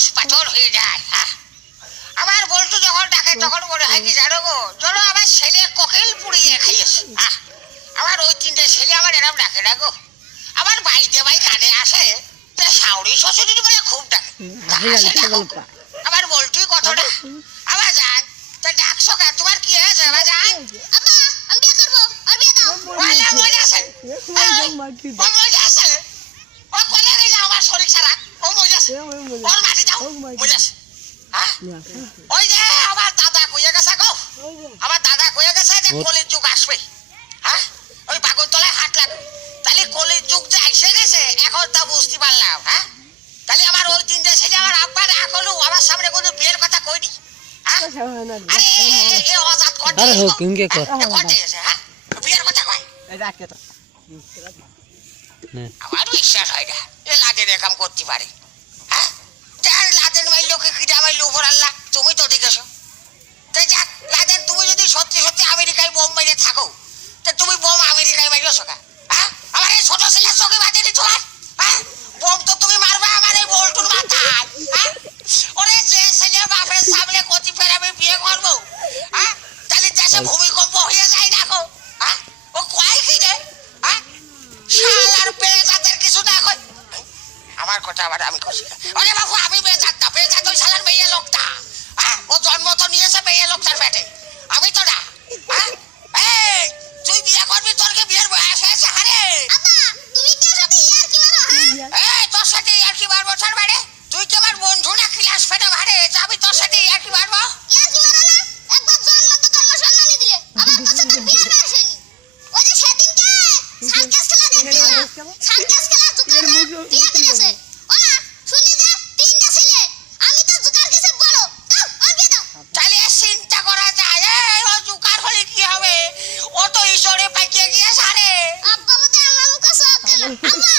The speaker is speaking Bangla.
মানুষ পাথর হয়ে যায়। আমার বলতো যখন ডাকে তখন মনে হয় কি জানো গো, যেন আমার ছেলে কোকিল পুড়িয়ে খাইয়েছে। আমার ওই তিনটে ছেলে আমার এরম ডাকে না গো। আমার বাড়িতে ভাই কানে আসে শাউরি শ্বশুরি বলে খুব ডাকে। আমার বলতুই কতটা আবার যান তা ডাকছো কেন, তোমার কি হয়েছে আবার যান? আম্মা আমি বিয়ে করবো, আর বিয়ে দাও। ওয়ালা মজা আছে, ও মজা আছে, ও কোনে গেছে আমার শরীর ছাড়া, ও মজা আছে, ওর মাটি দাও মজা আছে। ওই যে আমার দাদা কইয়া গেছে গো, আমার দাদা কইয়া গেছে যে কলির যুগ আসবে। ওই বাগনতলায় হাট লাগবে, তাহলে কলির যুগ যে এসে গেছে এখন তা বুঝতে পারলাম। তাহলে আমার ওই তিনটে ছেলে আমার আব্বা না এখনো আমার সামনে কোনো বিয়ের কথা কইনি। আরে এ অজাত করতে আরে হোক কিংকে কর করতে এসে বিয়ের কথা কয় আমার বিশ্বাস হয় না এ লাদেন এরকম করতে পারে। যার লাদেন মাইল কি কিনা মাইল উপর আল্লাহ, তুমি তো দেখেছো। তাই যাক লাদেন, তুমি যদি সত্যি সত্যি আমেরিকায় বোম মেরে থাকো তা তুমি বোম আমেরিকায় মাইলো সকা। আমার এই ছোট ছেলের চোখে বাঁধেনি তোমার। বোম তো তুমি মারবা আমার এই বল্টুর মাথায়। ওরে যে ছেলে বাপের সামনে কতি ফের আমি বিয়ে করবো, তাহলে দেশে ভূমিকম্প হয়ে যায় না গো। ও কয় কি রে শালার বেজাতের কিছু না কই। আমার কথা আবার আমি খুশি। আরে বাবু আমি বেজাত না, বেজাত ওই শালার মেয়ে লোকটা। ও জন্ম তো নিয়েছে মেয়ে লোকটার পেটে, আমি তো না। এই তুই বিয়ে করবি, তোর কি বিয়ের বয়স হয়েছে? আরে আম্মা তুমি কি সাথে ইয়ার কি মারো? এই তোর সাথে ইয়ার কি মারবো ছাড় বাড়ে, তুই কি আমার বন্ধু না ক্লাস ফেটে ভাড়ে যাবি তোর সাথে ইয়ার কি মারবো? ইয়ার কি মারো না, একবার জন্ম তো কর্ম সম্মানী দিলে আমার কাছে তোর বিয়ে না আসেনি। ওই যে সেদিনকে সার্কাস খেলা দেখতে গেলাম, সার্কাস খেলা জুকার বিয়ে করেছে। ওনা শুনি যে তিনটা ছেলে, আমি তো জুকার কাছে বড়, দাও আর বিয়ে দাও। তাহলে চিন্তা করা যায় এই ও জুকার হলে কি হবে, ও তো ঈশ্বরে পাইকে গিয়ে সারে। আব্বা বলতে আমার মুখে সব গেল। আম্মা